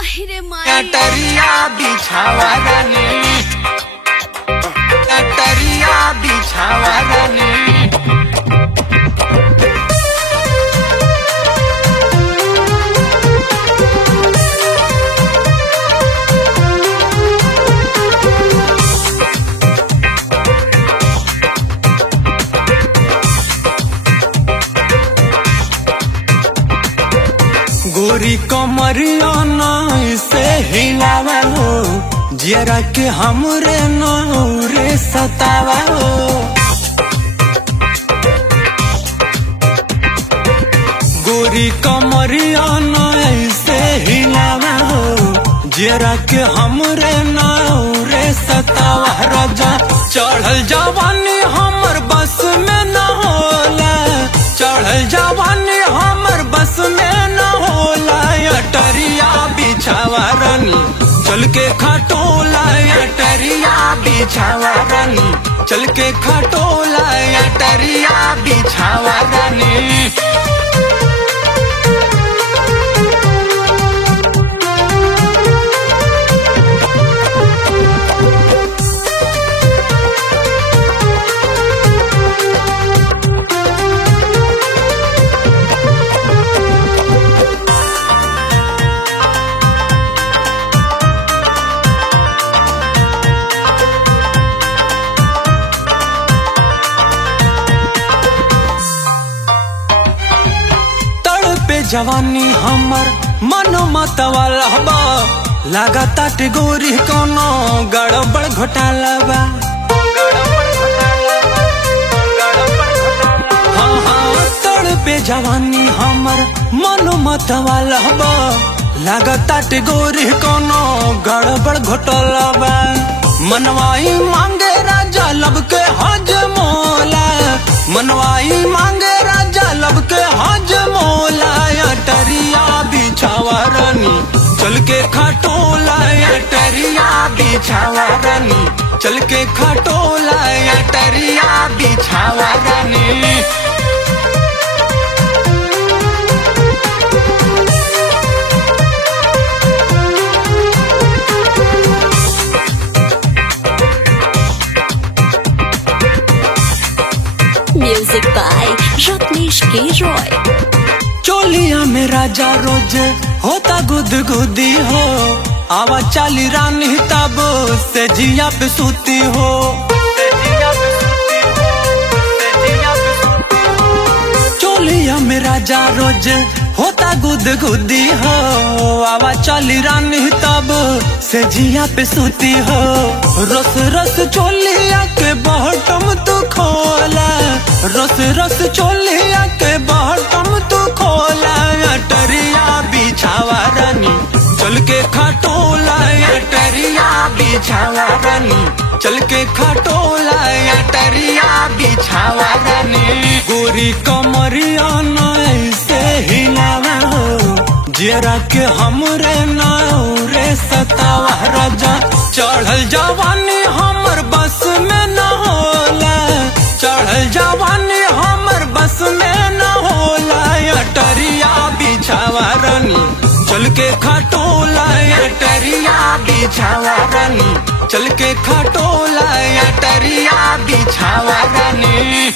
अहिरे माई कटरिया बिछावा रानी, कटरिया बिछावा रानी। गोरी कमरिया से हिलावा हो, जरा के हमरे नौरे सतावा हो। गोरी कमरिया से हिलावा हो, जरा के हमरे नौरे सतावा। राजा चढ़ल जवानी हमर बस में न होला, चढ़ल जवानी हमर बस में न होला। अटरिया बिछावा रानी चल के खटोला, अटरिया बिछावा रानी चल के खटोला, अटरिया बिछावा रानी। जवानी हमर मनो मतवाला बा, लागता गोरी कोनो गड़बड़ घोटाला बा। हाँ हाँ तड़ पे जवानी हमर मनो मतवाला बा, लागता गोरी कोनो गड़बड़ घोटाला बा। मनवाई मांगे राजा लब के हजमोला, मनवाई मांगे राजा लब के हजमोला। अटरिया बिछावा रानी चल के खटोला, अटरिया बिछावा रानी चल के खटोला, अटरिया बिछावा रानी। म्यूजिक बाय रत्नेश के रॉय। चोलिया में राजा रोज होता गुदगुदी हो, आवा चाली रानी तब से जिया पे सूती हो। चोलिया में राजा रोज होता गुदगुदी हो, आवा चाली रानी तब से जिया पे सूती हो। रस रस चोलिया के बहटम तू खोला, रस रस चोलिया के बहटम तू खोला। अटरिया बिछावा रानी चल के खटोला, अटरिया बिछावा रानी चल के खटोला, अटरिया बिछावा रानी। गोरी कमरिया से हिलावा हो, जरा के हमरे नौरे सतावा। राजा चढ़ल जवानी हमर बस में न होला, चढ़ल जवानी हमर बस में न होला। अटरिया बिछावा रानी चल के खटोला, अटरिया बिछावा रानी चल के खटोला, अटरिया बिछावा रानी।